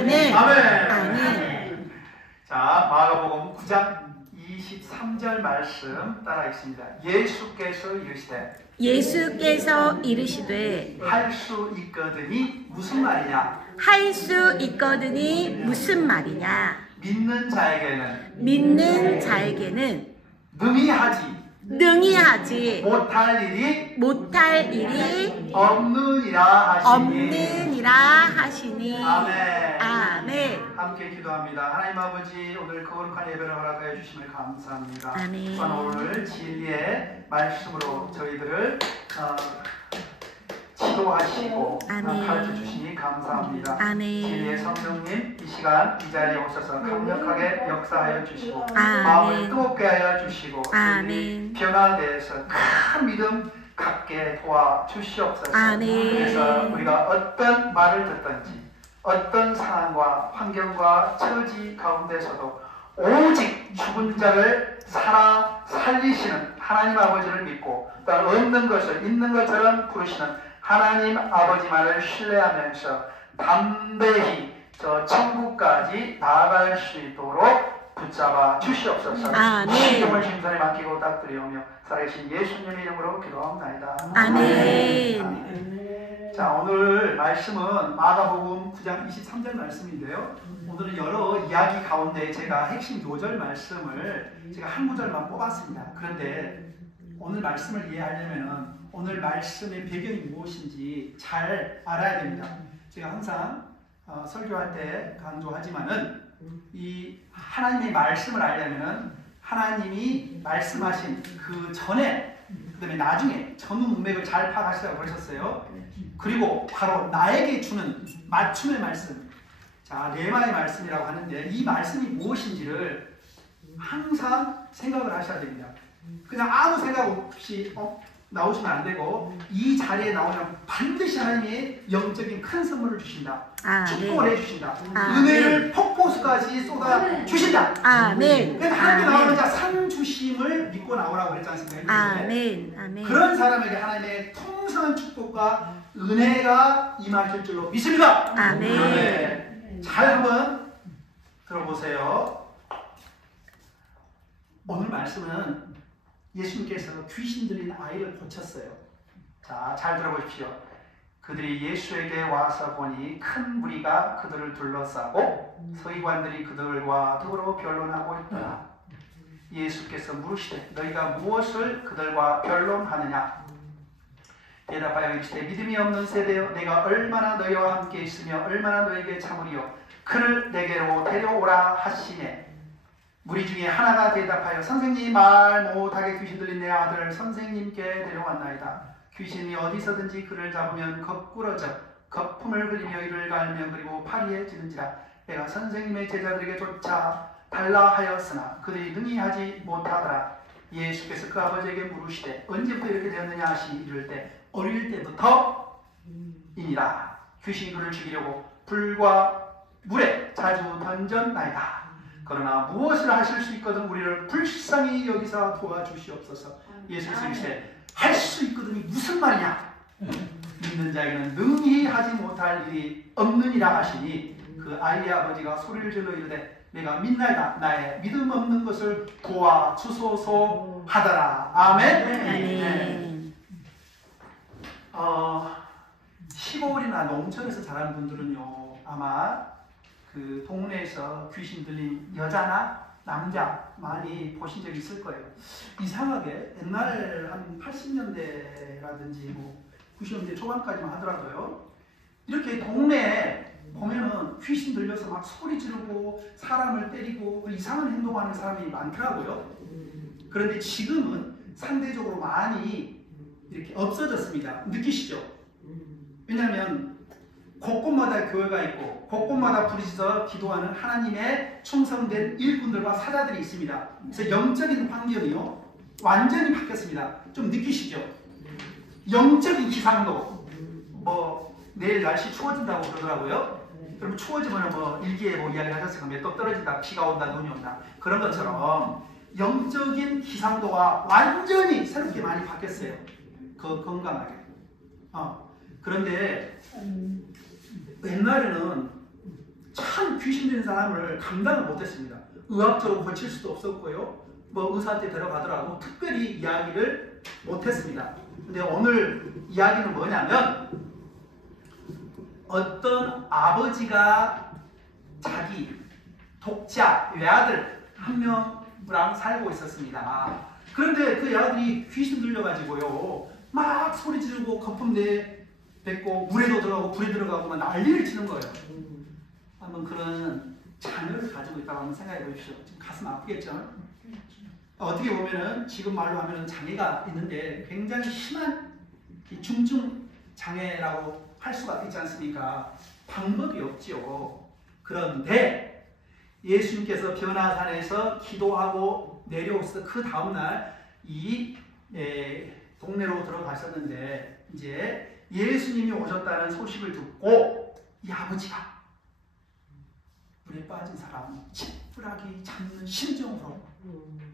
아멘. 아멘. 아멘. 자, 마가복음 9장 23절 말씀 따라 읽습니다. 예수께서 이르시되 할 수 있거든이 무슨 말이냐? 할 수 있거든이 무슨 말이냐? 믿는 자에게는 능히 하지 못할 일이 없느니라 하시니. 아멘. 아멘. 함께 기도합니다. 하나님 아버지, 오늘 거룩한 예배를 허락하여 주심을 감사합니다. 아멘. 또한 오늘 진리의 말씀으로 저희들을 지도하시고 가르쳐 주시니 감사합니다. 아멘. 진리의 성령님, 이 시간 이 자리에 오셔서 강력하게 역사하여 주시고 아멘. 마음을 뜨겁게 하여 주시고 아멘. 변화되어서 큰 믿음 갖게 도와주시옵소서. 아멘. 그래서 우리가 어떤 말을 듣든지 어떤 상황과 환경과 처지 가운데서도 오직 죽은 자를 살리시는 하나님 아버지를 믿고 또 없는 것을 있는 것처럼 부르시는 하나님 아버지만을 신뢰하면서 담대히 저 천국까지 나아갈 수 있도록 붙잡아 주시옵소서. 아멘. 신경을 심선에 맡기고 닥드리오며 살아계신 예수님의 이름으로 기도합니다. 아멘. 자, 오늘 말씀은 마가복음 9장 23절 말씀인데요. 오늘은 여러 이야기 가운데 제가 핵심 요절 말씀을 제가 한 구절만 뽑았습니다. 그런데 오늘 말씀을 이해하려면 오늘 말씀의 배경이 무엇인지 잘 알아야 됩니다. 제가 항상 설교할 때 강조하지만은 이 하나님의 말씀을 알려면은 하나님이 말씀하신 그 전에 그 다음에 나중에 전후 문맥을 잘 파악하시라고 그러셨어요. 그리고 바로 나에게 주는 맞춤의 말씀, 자 레마의 말씀이라고 하는데 이 말씀이 무엇인지를 항상 생각을 하셔야 됩니다. 그냥 아무 생각 없이 나오시면 안 되고 이 자리에 나오면 반드시 하나님이 영적인 큰 선물을 주신다. 축복을 해주신다. 은혜를 폭포수까지 쏟아 주신다. 아멘. 그래서 하나님이 나오는 자 상 주심을 믿고 나오라고 그랬지 않습니까? 아멘. 아멘. 그런 사람에게 하나님의 통성한 축복과 은혜가 임하실 줄로 믿습니다. 아멘. 네. 잘 한번 들어보세요. 오늘 말씀은 예수님께서 귀신 들린 아이를 고쳤어요. 자, 잘 들어보십시오. 그들이 예수에게 와서 보니 큰 무리가 그들을 둘러싸고 서기관들이 그들과 더불어 변론하고 있더라. 예수께서 물으시되 너희가 무엇을 그들과 변론하느냐? 대답하여 이르시되 믿음이 없는 세대여 내가 얼마나 너희와 함께 있으며 얼마나 너희에게 참으리요 그를 내게로 데려오라 하시네. 무리 중에 하나가 대답하여 선생님 말 못하게 귀신 들린 내 아들을 선생님께 데려왔나이다. 귀신이 어디서든지 그를 잡으면 거꾸러져 거품을 흘리며 이를 갈며 그리고 파리에 찌는지라. 내가 선생님의 제자들에게 쫓아 달라 하였으나 그들이 능히 하지 못하더라. 예수께서 그 아버지에게 물으시되 언제부터 이렇게 되었느냐 하시니 이를 때 어릴 때부터 이니라. 귀신이 그를 죽이려고 불과 물에 자주 던졌나이다. 그러나 무엇을 하실 수 있거든 우리를 불쌍히 여기서 도와주시옵소서. 예수께서 이르시되 할 수 있거든이 무슨 말이냐? 믿는 자에게는 능히 하지 못할 일이 없느니라 하시니 그 아이의 아버지가 소리를 질러 이르되 내가 믿나이다. 나의 믿음 없는 것을 도와주소서 하더라. 아멘. 아멘. 시골이나 농촌에서 자란 분들은요 아마 그 동네에서 귀신 들린 여자나 남자 많이 보신 적이 있을 거예요. 이상하게 옛날 한 80년대라든지 뭐 90년대 초반까지만 하더라도요 이렇게 동네에 보면은 귀신 들려서 막 소리 지르고 사람을 때리고 이상한 행동하는 사람이 많더라고요. 그런데 지금은 상대적으로 많이 이렇게 없어졌습니다. 느끼시죠? 왜냐하면 곳곳마다 교회가 있고 곳곳마다 부르짖어 기도하는 하나님의 충성된 일꾼들과 사자들이 있습니다. 그래서 영적인 환경이요 완전히 바뀌었습니다. 좀 느끼시죠? 영적인 기상도 뭐 내일 날씨 추워진다고 그러더라고요. 그럼 추워지면 뭐 일기예보 이야기를 하셨으니까 몇 도 떨어진다, 비가 온다, 눈이 온다 그런 것처럼 영적인 기상도가 완전히 새롭게 많이 바뀌었어요. 건강하게. 그런데 옛날에는 참 귀신 들린 사람을 감당을 못했습니다. 의학적으로 고칠 수도 없었고요. 뭐 의사한테 데려가더라도 특별히 이야기를 못했습니다. 근데 오늘 이야기는 뭐냐면 어떤 아버지가 자기 독자 외아들 한 명랑 살고 있었습니다. 그런데 그 애아들이 귀신 들려가지고요 막 소리 지르고 거품 내뱉고 물에도 들어가고 불에 들어가고 막 난리를 치는 거예요. 한번 그런 자녀를 가지고 있다고 한번 생각해 보십시오. 지금 가슴 아프겠죠? 어떻게 보면은 지금 말로 하면은 장애가 있는데 굉장히 심한 중증 장애라고 할 수가 있지 않습니까? 방법이 없지요. 그런데 예수님께서 변화산에서 기도하고 내려오셔서 그 다음날 이 동네로 들어가셨는데 이제 예수님이 오셨다는 소식을 듣고 이 아버지가 물에 빠진 사람 찌푸라기 잡는 심정으로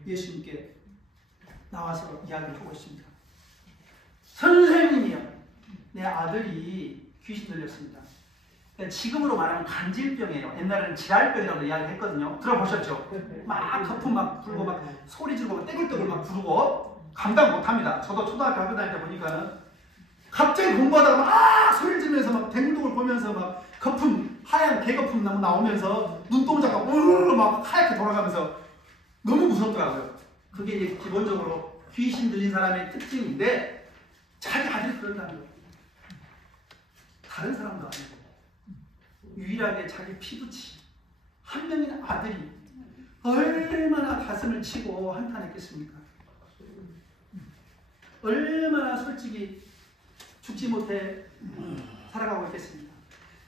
예수님께 나와서 이야기를 하고 있습니다. 선생님이요, 내 아들이 귀신 들렸습니다. 지금으로 말하면 간질병이에요. 옛날에는 지랄병이라고 이야기를 했거든요. 들어보셨죠? 막 거품 막 불고 막 소리 지르고 막 떼굴떼굴 막 부르고 감당 못합니다. 저도 초등학교 학교 다닐 때 보니까는 갑자기 공부하다가 막 소리 지르면서 막 댕동을 보면서 막 거품 하얀 개거품 나오면서 눈동자가 우르르 막 하얗게 돌아가면서 너무 무섭더라고요. 그게 이제 기본적으로 귀신 들린 사람의 특징인데 자기 아들이 그런다는 거예요. 다른 사람도 아니고 유일하게 자기 피부치 한 명의 아들이 얼마나 가슴을 치고 한탄했겠습니까? 얼마나 솔직히 죽지 못해 살아가고 있겠습니까?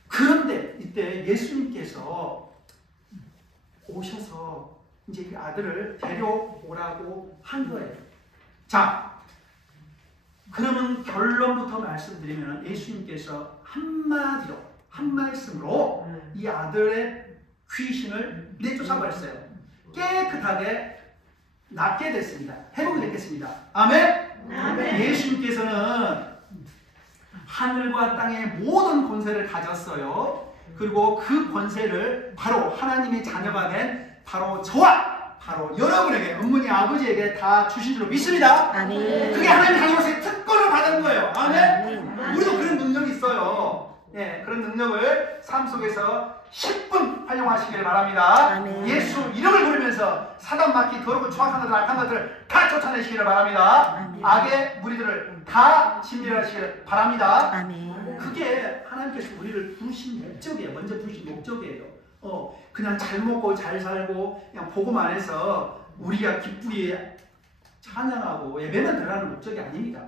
그런데 이때 예수님께서 오셔서 이제 이 아들을 데려오라고 한 거예요. 자, 그러면 결론부터 말씀드리면 예수님께서 한마디로 한 말씀으로 이 아들의 귀신을 내쫓아버렸어요. 깨끗하게 낫게 됐습니다. 회복이 됐겠습니다. 아멘? 아멘. 예수님께서는 하늘과 땅의 모든 권세를 가졌어요. 그리고 그 권세를 바로 하나님의 자녀가 된 바로 저와 바로 여러분에게 어머니 아버지에게 다 주신 줄로 믿습니다. 아멘. 그게 하나님 자녀로서의 특권을 받은 거예요. 아멘. 아멘. 우리도 그런 능력이 있어요. 예, 그런 능력을 삶 속에서 10분 활용하시기를 바랍니다. 아멘. 예수 이름을 부르면서 사단 마귀 더럽고 추악한 것들 악한 것들을 다 쫓아내시기를 바랍니다. 아멘. 악의 무리들을 다 진멸하시기를 바랍니다. 아멘. 그게 하나님께서 우리를 부르신 목적이에요. 먼저 부르신 목적이에요. 그냥 잘 먹고 잘 살고 그냥 복음 안에서 우리가 기쁘게 찬양하고 예배만 드리라는 목적이 아닙니다.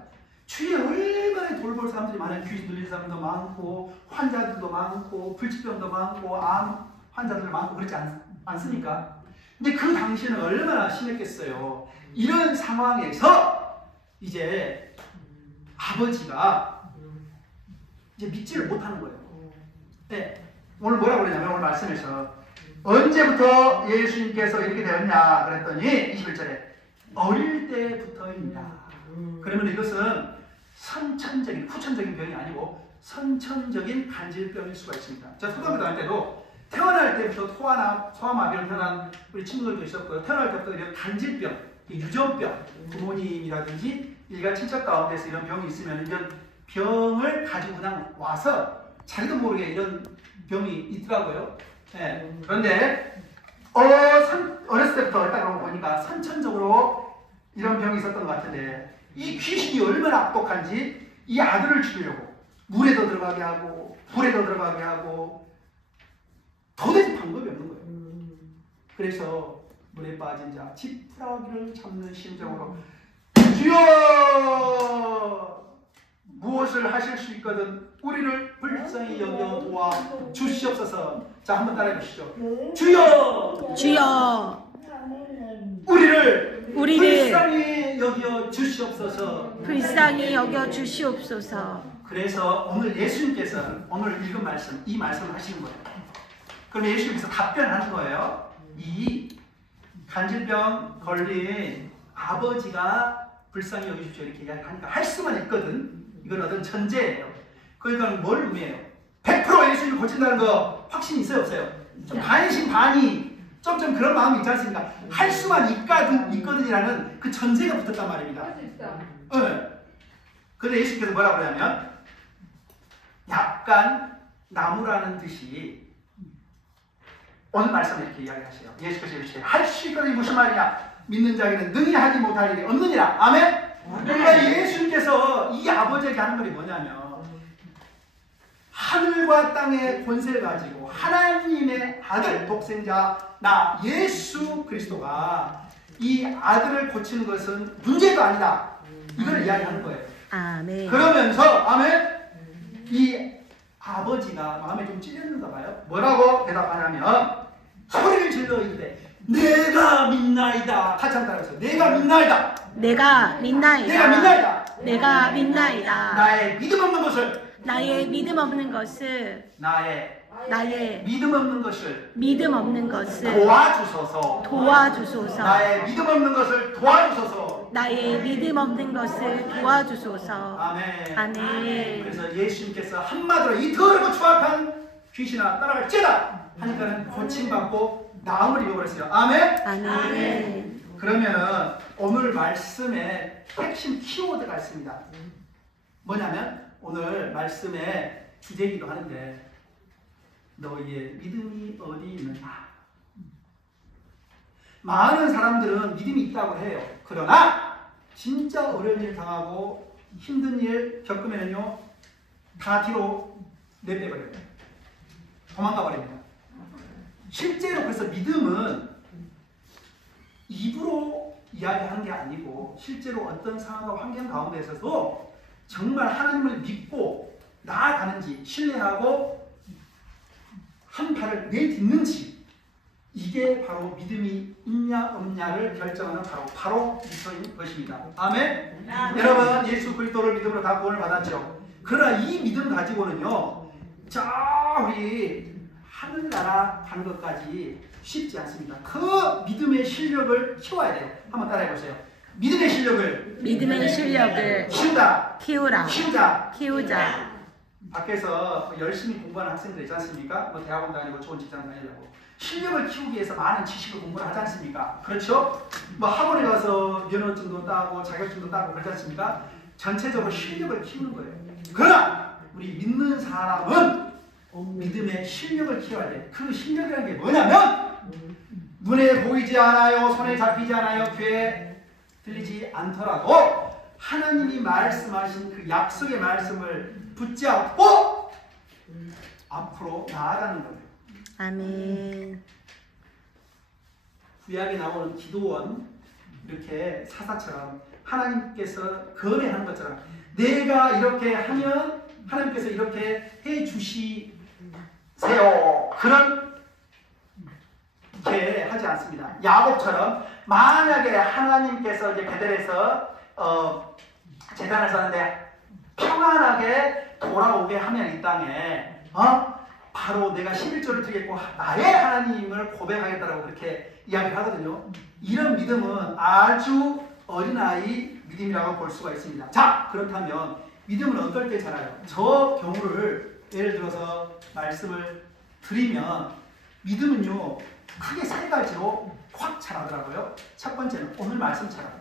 주위에 얼마나 돌볼 사람들이 많아요. 귀신 들린 사람도 많고 환자들도 많고 불치병도 많고 암 환자들도 많고 그렇지 않습니까? 근데 그 당시에는 얼마나 심했겠어요. 이런 상황에서 이제 아버지가 이제 믿지를 못하는 거예요. 네. 오늘 뭐라고 그러냐면 오늘 말씀에서 언제부터 예수님께서 이렇게 되었냐 그랬더니 21절에 어릴 때부터입니다. 그러면 이것은 선천적인 후천적인 병이 아니고 선천적인 간질병일 수가 있습니다. 제가 초등학교 다닐 때도 태어날 때부터 소아마비로 태어난 우리 친구들도 있었고요. 태어날 때부터 이런 간질병, 유전병, 부모님이라든지 일가 친척 가운데서 이런 병이 있으면 이런 병을 가지고 그냥 와서 자기도 모르게 이런 병이 있더라고요. 네. 그런데 어렸을 때부터 딱 보니까 선천적으로 이런 병이 있었던 것 같은데 이 귀신이 얼마나 악독한지 이 아들을 죽이려고 물에도 들어가게 하고 불에도 들어가게 하고 도대체 방법이 없는 거예요. 그래서 물에 빠진 자 지푸라기를 잡는 심정으로 주여 무엇을 하실 수 있거든 우리를 불쌍히 여겨 도와 주시옵소서. 자, 한번 따라해 보시죠. 주여 주여 우리를 우리를 불쌍히 여겨 주시옵소서. 불쌍히 여겨 주시옵소서. 그래서 오늘 예수님께서 오늘 읽은 말씀, 이 말씀을 하시는 거예요. 그럼 예수님께서 답변하는 거예요. 이 간질병 걸린 아버지가 불쌍히 여기십시오 이렇게 이야기하니까 할 수만 있거든. 이건 어떤 천재예요. 그러니까 뭘 의미해요? 100% 예수님이 고친다는 거 확신 있어요 없어요? 좀 반신반의 좀 그런 마음이 있지 않습니까? 할 수만 있거든이라는 그 전제가 붙었단 말입니다. 그런데 예수께서 뭐라고 그러냐면 약간 나무라는 듯이 오늘 말씀을 이렇게 이야기하세요. 예수께서 이르시되 할 수 있거든이 무슨 말이냐? 믿는 자에게는 능히 하지 못할 일이 없느니라. 아멘? 그러니까 예수님께서 이 아버지에게 하는 말이 뭐냐면 하늘과 땅의 권세를 가지고 하나님의 아들 독생자 나 예수 그리스도가 이 아들을 고치는 것은 문제가 아니다. 이걸 이야기하는 거예요. 아멘. 그러면서 아멘 이 아버지가 마음에 좀 찔렸는가 봐요. 뭐라고 대답하냐면 소리를 질러 이르되 내가 믿나이다. 같이 한번 따라해서 내가 믿나이다. 내가 믿나이다. 내가 믿나이다. 내가 믿나이다. 나의 믿음 없는 것을 나의 믿음 없는 것을 나의 믿음 없는 것을 믿음 없는 것을 도와주소서. 도와주소서. 나의 믿음 없는 것을 도와주소서. 나의 믿음 없는 것을 도와주소서. 아멘. 아멘. 그래서 예수님께서 한마디로 이 더럽고 추악한 귀신아 따라갈지어다 하니까는 고침받고 나음을 입어버렸어요. 아멘. 아멘. 그러면은 오늘 말씀에 핵심 키워드가 있습니다. 뭐냐면 오늘 말씀의 주제이기도 하는데 너희의 믿음이 어디 있느냐. 많은 사람들은 믿음이 있다고 해요. 그러나 진짜 어려운 일 당하고 힘든 일 겪으면요 다 뒤로 내빼버려요. 도망가 버립니다. 실제로 그래서 믿음은 입으로 이야기하는 게 아니고 실제로 어떤 상황과 환경 가운데서도 정말 하나님을 믿고 나아가는지 신뢰하고 한 발을 내딛는지 이게 바로 믿음이 있냐 없냐를 결정하는 바로 미소인 것입니다. 아멘? 여러분 예수 그리스도를 믿음으로 다 구원을 받았죠. 그러나 이 믿음 가지고는요 저 우리 하늘나라 가는 것까지 쉽지 않습니다. 그 믿음의 실력을 키워야 돼요. 한번 따라해보세요. 믿음의 실력을 키우자. 밖에서 열심히 공부하는 학생들 있지 않습니까? 뭐 대학원 다니고 좋은 직장 다니려고 실력을 키우기 위해서 많은 지식을 공부를 하지 않습니까? 그렇죠? 뭐 학원에 가서 면허증도 따고 자격증도 따고 그렇지 않습니까? 전체적으로 실력을 키우는 거예요. 그러나 우리 믿는 사람은 믿음의 실력을 키워야 돼. 그 실력이라는 게 뭐냐면 눈에 보이지 않아요. 손에 잡히지 않아요. 귀에 들리지 않더라도 하나님이 말씀하신 그 약속의 말씀을 붙잡고 앞으로 나아가는 거예요. 아멘. 구약에 나오는 기도원 이렇게 사사처럼 하나님께서 거래하는 것처럼 내가 이렇게 하면 하나님께서 이렇게 해 주시세요. 그런 게 하지 않습니다. 야곱처럼 만약에 하나님께서 이제 베델에서 제단을 쌓는데 평안하게 돌아오게 하면 이 땅에 바로 내가 11조를 드리겠고 나의 하나님을 고백하겠다라고 그렇게 이야기를 하거든요. 이런 믿음은 아주 어린아이 믿음이라고 볼 수가 있습니다. 자, 그렇다면 믿음은 어떨 때 자라요? 저 경우를 예를 들어서 말씀을 드리면 믿음은요 크게 세 가지로 확 자라더라고요. 첫 번째는 오늘 말씀처럼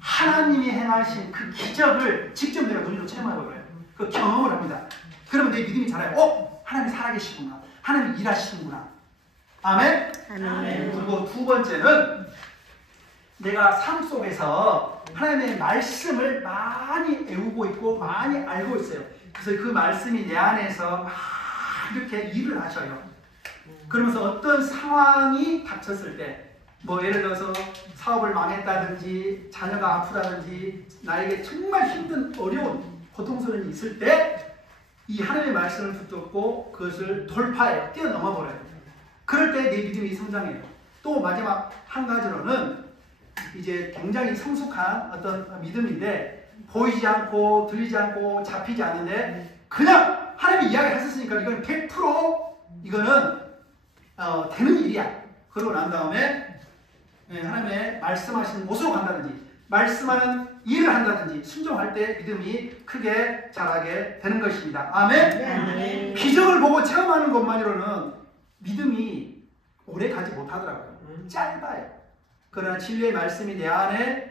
하나님이 행하신 그 기적을 직접 내가 눈으로 체험해버려요. 그 경험을 합니다. 그러면 내 믿음이 자라요. 하나님이 살아계시구나. 하나님이 일하시는구나. 아멘? 아멘. 그리고 두 번째는 내가 삶 속에서 하나님의 말씀을 많이 외우고 있고 많이 알고 있어요. 그래서 그 말씀이 내 안에서 막 이렇게 일을 하셔요. 그러면서 어떤 상황이 닥쳤을 때 뭐 예를 들어서 사업을 망했다든지 자녀가 아프다든지 나에게 정말 힘든 어려운 고통스러운 일이 있을 때 이 하나님의 말씀을 붙잡고 그것을 돌파해 뛰어넘어 버려요. 그럴 때 내 믿음이 성장해요. 또 마지막 한 가지로는 이제 굉장히 성숙한 어떤 믿음인데 보이지 않고 들리지 않고 잡히지 않는데 그냥 하나님이 이야기하셨으니까 이건 100% 이거는 되는 일이야. 그러고 난 다음에 하나님의 말씀하신 곳으로 간다든지 말씀하는 일을 한다든지 순종할 때 믿음이 크게 자라게 되는 것입니다. 아멘? 아멘. 기적을 보고 체험하는 것만으로는 믿음이 오래 가지 못하더라고요. 짧아요. 그러나 진리의 말씀이 내 안에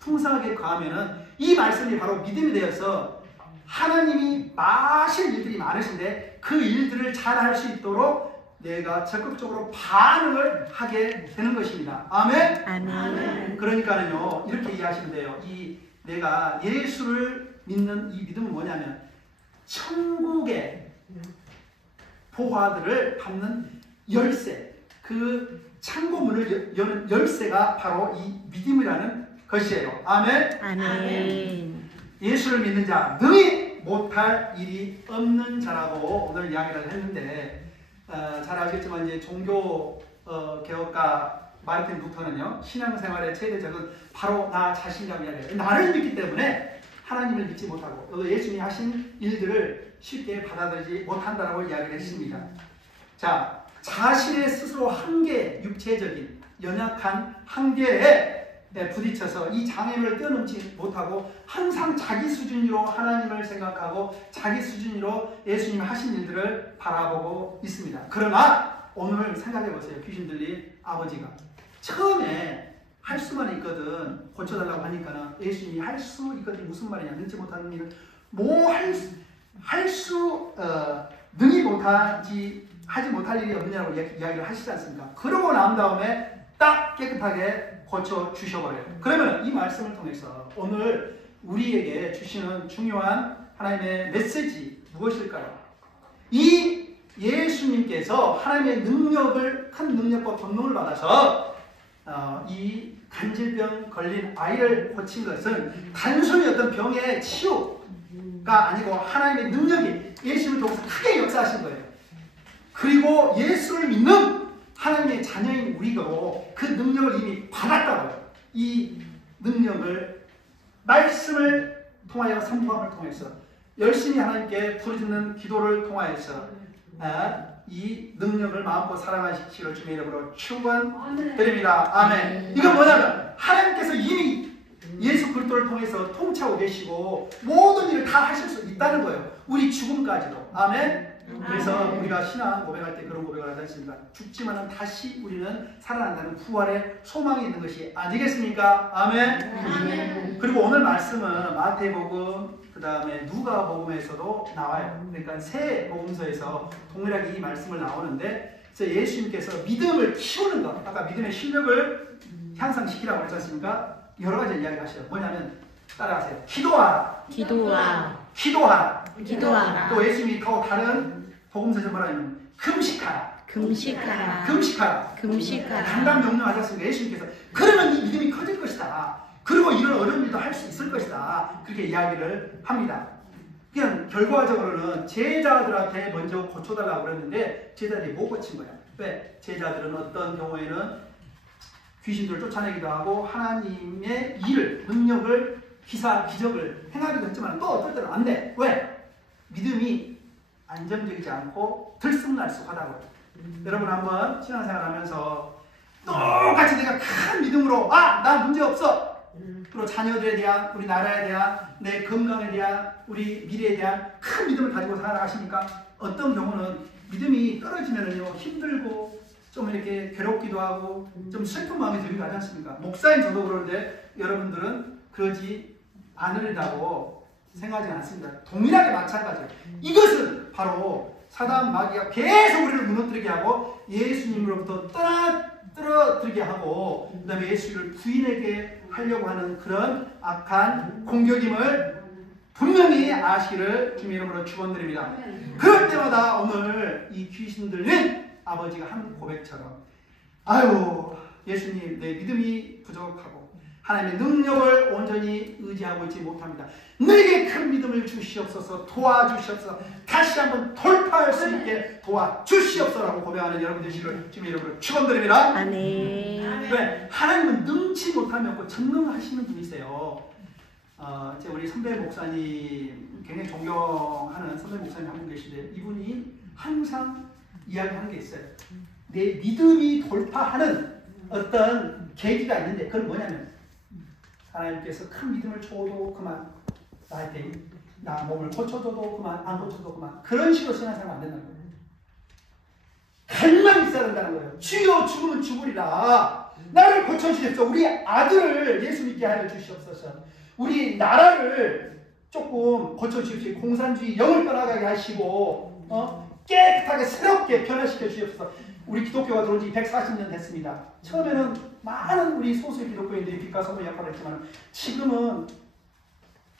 풍성하게 거하면은 이 말씀이 바로 믿음이 되어서 하나님이 마실 일들이 많으신데 그 일들을 잘 할 수 있도록 내가 적극적으로 반응을 하게 되는 것입니다. 아멘? 아멘. 그러니까는요, 이렇게 이해하시면 돼요. 내가 예수를 믿는 이 믿음은 뭐냐면 천국의 보화들을 받는 열쇠, 그 창고문을 여는 열쇠가 바로 이 믿음이라는 것이에요. 아멘? 아멘. 예수를 믿는 자 능히 못할 일이 없는 자라고 오늘 이야기를 했는데, 잘 아시겠지만 이제 종교 개혁가 마르틴 루터는요, 신앙생활의 최대적은 바로 나 자신이라고 이야기해요. 나를 믿기 때문에 하나님을 믿지 못하고 예수님이 하신 일들을 쉽게 받아들이지 못한다라고 이야기를 했습니다. 자, 자신의 스스로 한계, 육체적인 연약한 한계에 부딪혀서 이 장애를 뛰어넘지 못하고 항상 자기 수준으로 하나님을 생각하고 자기 수준으로 예수님이 하신 일들을 바라보고 있습니다. 그러나 오늘 생각해 보세요. 귀신 들린 아버지가 처음에 할 수만 있거든 고쳐달라고 하니까는 예수님이 할 수 있거든 무슨 말이냐, 능치 못하는 일을 뭐 능히 하지 못할 일이 없느냐고 이야기를 하시지 않습니까? 그러고 난 다음에 딱 깨끗하게 고쳐 주셔버려요. 그러면 이 말씀을 통해서 오늘 우리에게 주시는 중요한 하나님의 메시지 무엇일까요? 이 예수님께서 하나님의 능력을, 큰 능력과 권능을 받아서 이 간질병 걸린 아이를 고친 것은 단순히 어떤 병의 치유가 아니고 하나님의 능력이 예수님을 통해서 크게 역사하신 거예요. 그리고 예수를 믿는 하나님의 자녀인 우리도 그 능력을 이미 받았다고요. 이 능력을 말씀을 통하여 선포함을 통해서 열심히 하나님께 부르짖는 기도를 통하여서 이 능력을 마음껏 사랑하시기를 주님의 이름으로 축원드립니다. 아멘. 이건 뭐냐면 하나님께서 이미 예수 그리스도를 통해서 통치하고 계시고 모든 일을 다 하실 수 있다는 거예요. 우리 죽음까지도. 아멘. 그래서 우리가 신앙 고백할 때 그런 고백을 하지 않습니까? 죽지만은 다시 우리는 살아난다는 부활의 소망이 있는 것이 아니겠습니까? 아멘. 아멘. 그리고 오늘 말씀은 마태복음, 그 다음에 누가복음에서도 나와요. 그러니까 세 복음서에서 동일하게 이 말씀을 나오는데, 그래서 예수님께서 믿음을 키우는 것, 아까 믿음의 실력을 향상시키라고 했지 않습니까? 여러 가지 이야기를 하셔요. 뭐냐면 따라하세요. 기도하라. 기도하라. 기도하라. 기도하라. 또 예수님이 또 다른 복음서에서 뭐라냐면 금식하라. 금식하라. 금식하라. 금식하라. 강단 명령하지 않습니까? 예수님께서. 그러면 이 믿음이 커질 것이다. 그리고 이런 어려운 일도 할 수 있을 것이다. 그렇게 이야기를 합니다. 그냥 결과적으로는 제자들한테 먼저 고쳐달라고 그랬는데 제자들이 못 고친 거야. 왜? 제자들은 어떤 경우에는 귀신들을 쫓아내기도 하고 하나님의 일을, 능력을, 기사, 기적을 행하기도 했지만 또 어떨 때는 안 돼. 왜? 믿음이 안정적이지 않고 들쑥날쑥하다고요. 여러분 한번 신앙생활 하면서 똑같이 내가 큰 믿음으로 나 문제없어. 그리고 자녀들에 대한, 우리 나라에 대한, 내 건강에 대한, 우리 미래에 대한 큰 믿음을 가지고 살아가십니까? 어떤 경우는 믿음이 떨어지면은요 힘들고 좀 이렇게 괴롭기도 하고 좀 슬픈 마음이 들기도 하지 않습니까? 목사인 저도 그러는데 여러분들은 그러지 않으리라고 생각하지 않습니다. 동일하게 마찬가지예요. 이것은 바로 사단 마귀가 계속 우리를 무너뜨리게 하고 예수님으로부터 떨어뜨리게 하고 그 다음에 예수를 부인하게 하려고 하는 그런 악한 공격임을 분명히 아시기를 주님의 이름으로 축원드립니다. 그럴 때마다 오늘 이 귀신 들린 아버지가 한 고백처럼 아유 예수님 내 믿음이 부족하고 하나님의 능력을 온전히 의지하고 있지 못합니다. 내게 큰 믿음을 주시옵소서, 도와주시옵소서, 다시 한번 돌파할 수 있게 도와주시옵소서라고 고백하는 여러분 되시기를 주님의 이름으로 축원드립니다. 아멘. 왜? 하나님은 능치 못함이 없고 전능하시는 분이세요. 우리 선배 목사님, 굉장히 존경하는 선배 목사님 한 분 계신데 이분이 항상 이야기하는 게 있어요. 내 믿음이 돌파하는 어떤 계기가 있는데 그건 뭐냐면 하나님께서 큰 믿음을 줘도 그만, 나한테 나 몸을 고쳐줘도 그만, 안 고쳐도 그만, 그런 식으로 신앙생활 안 된다는 거예요. 갈망이 있어야 된다는 거예요. 주여 죽으면 죽으리라. 나를 고쳐주십시오. 우리 아들을 예수 믿게 하여 주시옵소서. 우리 나라를 조금 고쳐주십시오. 공산주의 영을 떠나가게 하시고 깨끗하게 새롭게 변화시켜 주시옵소서. 우리 기독교가 들어온 지 140년 됐습니다. 처음에는 많은 우리 소수의 기독교인들이 빛과 소금의 역할을 했지만 지금은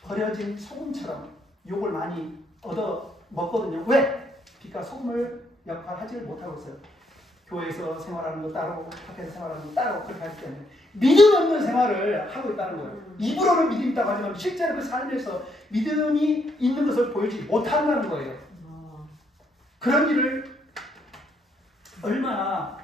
버려진 소금처럼 욕을 많이 얻어 먹거든요. 왜? 빛과 소금을 역할하지 못하고 있어요. 교회에서 생활하는 거 따로, 학교에서 생활하는 거 따로 그렇게 하기 때문에 믿음 없는 생활을 하고 있다는 거예요. 입으로는 믿음 있다고 하지만 실제로 그 삶에서 믿음이 있는 것을 보여주지 못한다는 거예요. 그런 일을 얼마나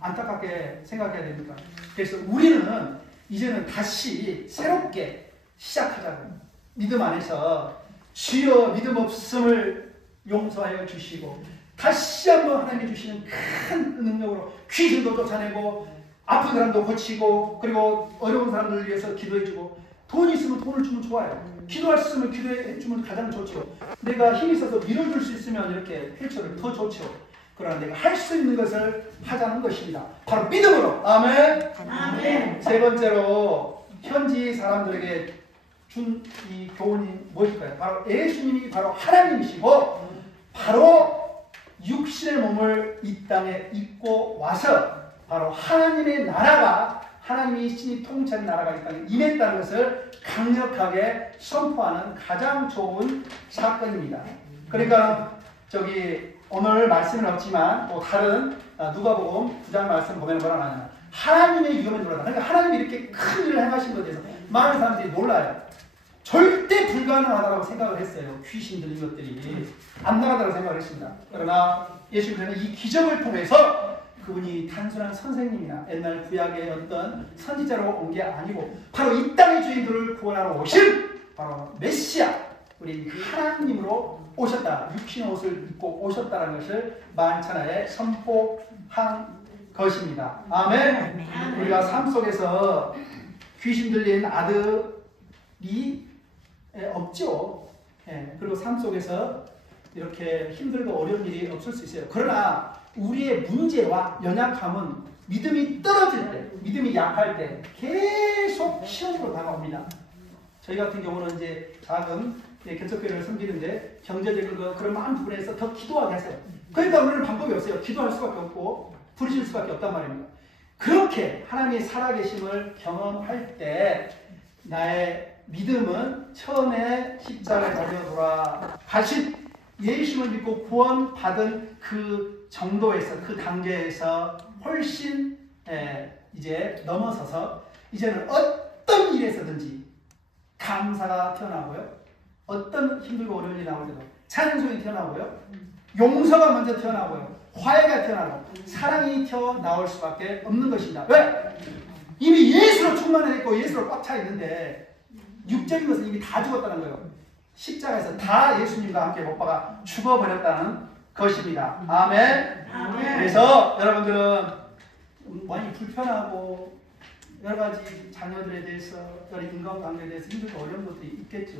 안타깝게 생각해야 됩니까? 그래서 우리는 이제는 다시 새롭게 시작하자고. 믿음 안에서 주여 믿음 없음을 용서하여 주시고 다시 한번 하나님이 주시는 큰 능력으로 귀신도 쫓아내고 아픈 사람도 고치고 그리고 어려운 사람들을 위해서 기도해주고 돈이 있으면 돈을 주면 좋아요. 기도할 수 있으면 기도해주면 가장 좋죠. 내가 힘이 있어서 밀어줄 수 있으면 이렇게 휠체어를 더 좋죠. 그러나 내가 할 수 있는 것을 하자는 것입니다. 바로 믿음으로. 아멘. 아멘. 세 번째로 현지 사람들에게 준 이 교훈이 무엇일까요? 바로 예수님이 바로 하나님이시고 바로 육신의 몸을 이 땅에 입고 와서 바로 하나님의 나라가 하나님이 신이 통치하는 나라가 이 땅에 임했다는 것을 강력하게 선포하는 가장 좋은 사건입니다. 그러니까 오늘 말씀은 없지만 또 다른 누가복음 9장 말씀 보면 뭐라 하냐면 하나님의 위엄에 놀라다. 그러니까 하나님이 이렇게 큰 일을 행하신 것에 대해서 많은 사람들이 놀라요. 절대 불가능하다고 생각을 했어요. 귀신 들린 것들이 안 나가다고 생각을 했습니다. 그러나 예수님은 이 기적을 통해서 그분이 단순한 선생님이나 옛날 구약의 어떤 선지자로 온 게 아니고 바로 이 땅의 죄인들을 구원하러 오신 바로 메시아 우리 하나님으로 오셨다. 육신의 옷을 입고 오셨다는 것을 만찬하에 선포한 것입니다. 아멘. 우리가 삶 속에서 귀신 들린 아들이 없죠. 그리고 삶 속에서 이렇게 힘들고 어려운 일이 없을 수 있어요. 그러나 우리의 문제와 연약함은 믿음이 떨어질 때, 믿음이 약할 때 계속 시험으로 다가옵니다. 저희 같은 경우는 이제 작은 개척교회를 섬기는데 경제적인 그런 많은 부분에서 더 기도하게 하세요. 그러니까 우리는 방법이 없어요. 기도할 수밖에 없고 부르실 수밖에 없단 말입니다. 그렇게 하나님의 살아계심을 경험할 때 나의 믿음은 처음에 십자가에 달려 돌아가신 예수를 믿고 구원받은 그 정도에서 그 단계에서 훨씬 이제 넘어서서 이제는 어떤 일에서든지 감사가 튀어나오고요. 어떤 힘들고 어려운 일이 나올 때도 찬송이 튀어나오고요. 용서가 먼저 튀어나오고요. 화해가 튀어나오고 사랑이 튀어나올 수밖에 없는 것입니다. 왜? 이미 예수로 충만해 있고 예수로 꽉 차 있는데 육적인 것은 이미 다 죽었다는 거예요. 십자가에서 다 예수님과 함께 못 박아 죽어버렸다는 것입니다. 아멘. 아멘. 그래서 여러분들은 많이 불편하고 여러 가지 자녀들에 대해서 여러 인간관계에 대해서 힘들고 어려운 것들이 있겠죠.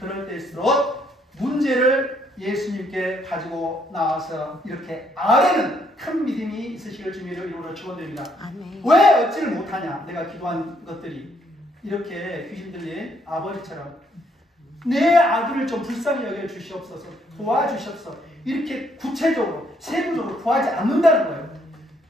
그럴 때일수록 문제를 예수님께 가지고 나와서 이렇게 아뢰는 큰 믿음이 있으시길 주님의 이름으로 축원드립니다. 왜 얻지를 못하냐? 내가 기도한 것들이 이렇게 귀신 들린 아버지처럼 내 아들을 좀 불쌍히 여겨 주시옵소서, 도와주시옵소서 이렇게 구체적으로 세부적으로 구하지 않는다는 거예요.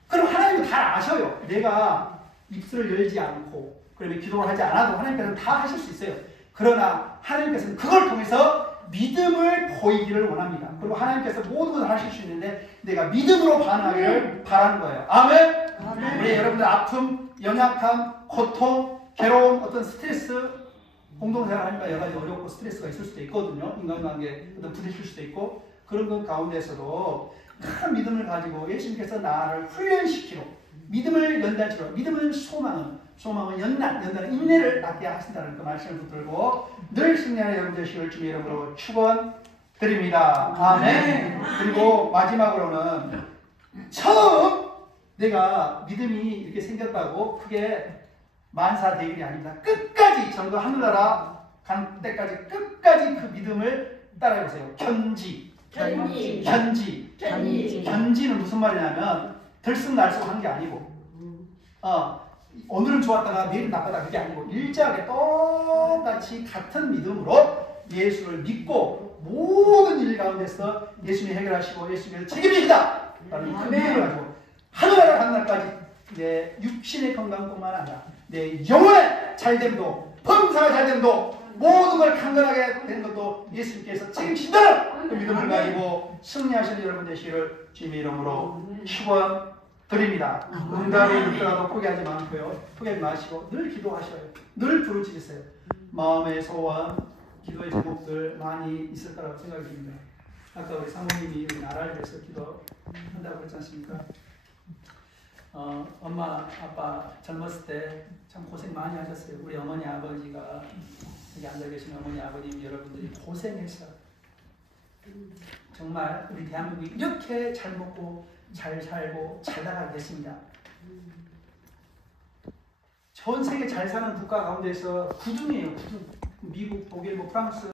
그럼 하나님은 다 아셔요. 내가 입술을 열지 않고 그러면 기도를 하지 않아도 하나님께서는 다 하실 수 있어요. 그러나 하나님께서는 그걸 통해서 믿음을 보이기를 원합니다. 그리고 하나님께서 모든 것을 하실 수 있는데 내가 믿음으로 반응하기를 바라는 거예요. 아멘. 아멘. 우리 여러분들 아픔, 연약함, 고통, 괴로움, 어떤 스트레스, 공동생활 하니까 여러 가지 어렵고 스트레스가 있을 수도 있거든요. 인간관계 어떤 부딪힐 수도 있고 그런 것 가운데서도 큰 믿음을 가지고 예수님께서 나를 훈련시키러 믿음을 연단시키러 믿음은 소망은 연단은 인내를 낳게 하신다는 그 말씀을 붙들고 늘 승리하는 여러분 되시길 주님의 이름으로 축원드립니다. 아멘. 그리고 마지막으로는 처음 내가 믿음이 이렇게 생겼다고 그게 만사대길이 아닙니다. 끝까지 전부 하늘나라 간 때까지 끝까지 그 믿음을 따라해보세요. 견지, 견지. 견지. 견지는 무슨 말이냐면 들쑥날쑥한 게 아니고 오늘은 좋았다가 내일은 나쁘다 그게 아니고 일제하게 똑같이 같은 믿음으로 예수를 믿고 모든 일 가운데서 예수님이 해결하시고 예수님께서 책임지시다 라는 그 믿음을 가지고 하늘나라 간 날까지 내 육신의 건강뿐만 아니라 내 영혼의 잘됨도 범사가 잘됨도 모든 걸 강건하게 된 것도 예수님께서 책임지신다는 그 믿음을 가지고 승리하시는 여러분 되시기를 주님의 이름으로 축원드립니다. 응답이 있더라도 포기하지 마시고요. 포기하지 마시고 늘 기도하셔요. 늘 부르짖으세요. 마음의 소원, 기도의 제목들 많이 있을 거라고 생각이 듭니다. 아까 우리 사모님이 우리 나라를 위해서 기도한다고 그랬지 않습니까? 엄마, 아빠 젊었을 때 참 고생 많이 하셨어요. 우리 어머니, 아버지가 여기 앉아 계신 어머니, 아버님 여러분들이 고생했어요. 정말 우리 대한민국이 이렇게 잘 먹고 잘 살고 잘 나가겠습니다. 전 세계 잘 사는 국가 가운데서 9등이에요. 9등. 미국, 독일, 프랑스